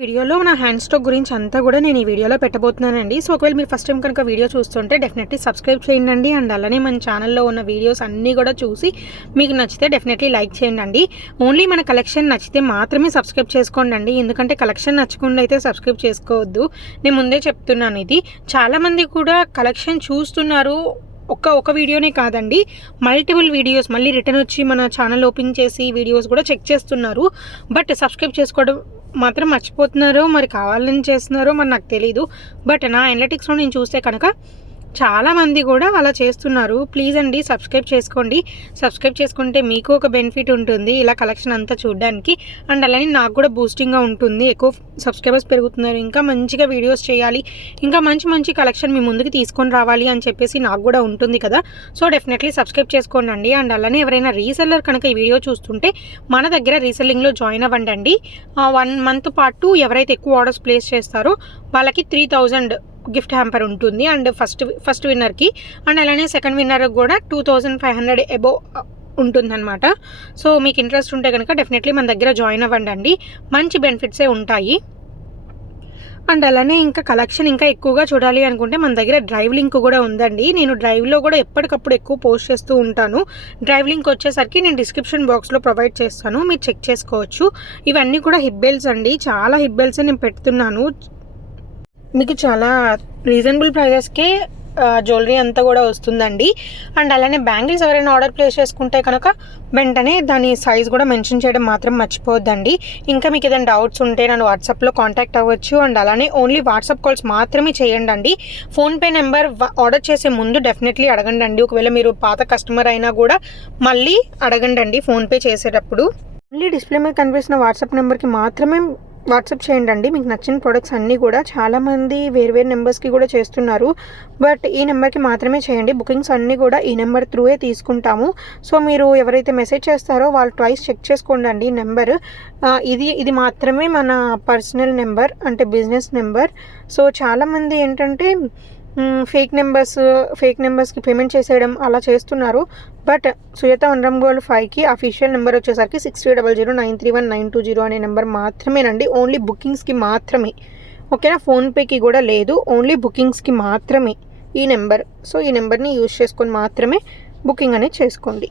వీడియోలో నా hand stock గురించి అంతా కూడా నేను ఈ వీడియోలో పెట్టబోతున్నానండి. సో ఒకవేళ మీరు ఫస్ట్ టైం కనుక వీడియో చూస్తుంటే డెఫినెట్లీ సబ్స్క్రైబ్ చేయండి. అండ్ అలానే మన ఛానల్లో ఉన్న వీడియోస్ అన్నీ కూడా చూసి మీకు నచ్చితే డెఫినెట్లీ లైక్ చేయండి. ఓన్లీ మన కలెక్షన్ నచ్చితే మాత్రమే సబ్స్క్రైబ్ చేసుకోండి. ఎందుకంటే కలెక్షన్ నచ్చకుండా అయితే సబ్స్క్రైబ్ చేసుకోవద్దు. నేను ముందే చెప్తున్నాను. ఇది చాలామంది కూడా కలెక్షన్ చూస్తున్నారు. ఒక వీడియోనే కాదండి, మల్టిపుల్ వీడియోస్ మళ్ళీ రిటర్న్ వచ్చి మన ఛానల్ ఓపెన్ చేసి వీడియోస్ కూడా చెక్ చేస్తున్నారు. బట్ సబ్స్క్రైబ్ చేసుకోవడం మాత్రం మర్చిపోతున్నారో మరి కావాలని చేస్తున్నారో మరి నాకు తెలీదు. బట్ నా అనలిటిక్స్లో నేను చూస్తే కనుక చాలామంది కూడా అలా చేస్తున్నారు. ప్లీజ్ అండి సబ్స్క్రైబ్ చేసుకోండి. సబ్స్క్రైబ్ చేసుకుంటే మీకు ఒక బెనిఫిట్ ఉంటుంది ఇలా కలెక్షన్ అంతా చూడడానికి. అండ్ అలానే నాకు కూడా బూస్టింగ్గా ఉంటుంది. ఎక్కువ సబ్స్క్రైబర్స్ పెరుగుతున్నారు, ఇంకా మంచిగా వీడియోస్ చేయాలి, ఇంకా మంచి మంచి కలెక్షన్ మీ ముందుకు తీసుకొని రావాలి అని చెప్పేసి నాకు కూడా ఉంటుంది కదా. సో డెఫినెట్లీ సబ్స్క్రైబ్ చేసుకోండి. అండ్ అలానే ఎవరైనా రీసెల్లర్ కనుక ఈ వీడియో చూస్తుంటే మన దగ్గర రీసెల్లింగ్లో జాయిన్ అవ్వండి. 1 మంత్ పాటు ఎవరైతే ఎక్కువ ఆర్డర్స్ ప్లేస్ చేస్తారో వాళ్ళకి 3000 గిఫ్ట్ హ్యాంపర్ ఉంటుంది. అండ్ ఫస్ట్ విన్నర్కి అండ్ అలానే సెకండ్ విన్నర్కి కూడా 2500 అబోవ్ ఉంటుందన్నమాట. సో మీకు ఇంట్రెస్ట్ ఉంటే కనుక డెఫినెట్లీ మన దగ్గర జాయిన్ అవ్వండి. మంచి బెనిఫిట్సే ఉంటాయి. అండ్ అలానే ఇంకా కలెక్షన్ ఇంకా ఎక్కువగా చూడాలి అనుకుంటే మన దగ్గర డ్రైవ్ లింక్ కూడా ఉందండి. నేను డ్రైవ్లో కూడా ఎప్పటికప్పుడు ఎక్కువ పోస్ట్ చేస్తూ ఉంటాను. డ్రైవ్ లింక్ వచ్చేసరికి నేను డిస్క్రిప్షన్ బాక్స్లో ప్రొవైడ్ చేస్తాను, మీరు చెక్ చేసుకోవచ్చు. ఇవన్నీ కూడా హిప్ బెల్ట్స్ అండి. చాలా హిప్ బెల్ట్స్ నేను పెడుతున్నాను. మీకు చాలా రీజనబుల్ ప్రైజెస్కే జ్యువెలరీ అంతా కూడా వస్తుందండి. అండ్ అలానే బ్యాంగిల్స్ ఎవరైనా ఆర్డర్ ప్లేస్ చేసుకుంటే కనుక వెంటనే దాని సైజ్ కూడా మెన్షన్ చేయడం మాత్రం మర్చిపోవద్దండి. ఇంకా మీకు ఏదైనా డౌట్స్ ఉంటే నన్ను వాట్సాప్లో కాంటాక్ట్ అవ్వచ్చు. అండ్ అలానే ఓన్లీ వాట్సాప్ కాల్స్ మాత్రమే చేయండి. ఫోన్పే నెంబర్ ఆర్డర్ చేసే ముందు డెఫినెట్లీ అడగండి. ఒకవేళ మీరు పాత కస్టమర్ అయినా కూడా మళ్ళీ అడగండి ఫోన్పే చేసేటప్పుడు. ఓన్లీ డిస్ప్లే మీద కనిపిస్తున్న వాట్సాప్ నెంబర్కి మాత్రమే వాట్సాప్ చేయండి. మీకు నచ్చిన ప్రొడక్ట్స్ అన్నీ కూడా చాలామంది వేరు నెంబర్స్కి కూడా చేస్తున్నారు. బట్ ఈ నెంబర్కి మాత్రమే చేయండి. బుకింగ్స్ అన్నీ కూడా ఈ నెంబర్ త్రూయే తీసుకుంటాము. సో మీరు ఎవరైతే మెసేజ్ చేస్తారో వాళ్ళు ట్వైస్ చెక్ చేసుకోండి నెంబర్. ఇది మాత్రమే మన పర్సనల్ నెంబర్, అంటే బిజినెస్ నెంబర్. సో చాలామంది ఏంటంటే ఫేక్ నెంబర్స్కి పేమెంట్ చేసేయడం అలా చేస్తున్నారు. బట్ సుజాత వనరం గోల్డ్ 5కి అఫీషియల్ నెంబర్ వచ్చేసరికి 6300931920 అనే నెంబర్ మాత్రమేనండి. ఓన్లీ బుకింగ్స్కి మాత్రమే, ఓకేనా. ఫోన్పేకి కూడా లేదు, ఓన్లీ బుకింగ్స్కి మాత్రమే ఈ నెంబర్. సో ఈ నెంబర్ని యూజ్ చేసుకొని మాత్రమే బుకింగ్ అనేది చేసుకోండి.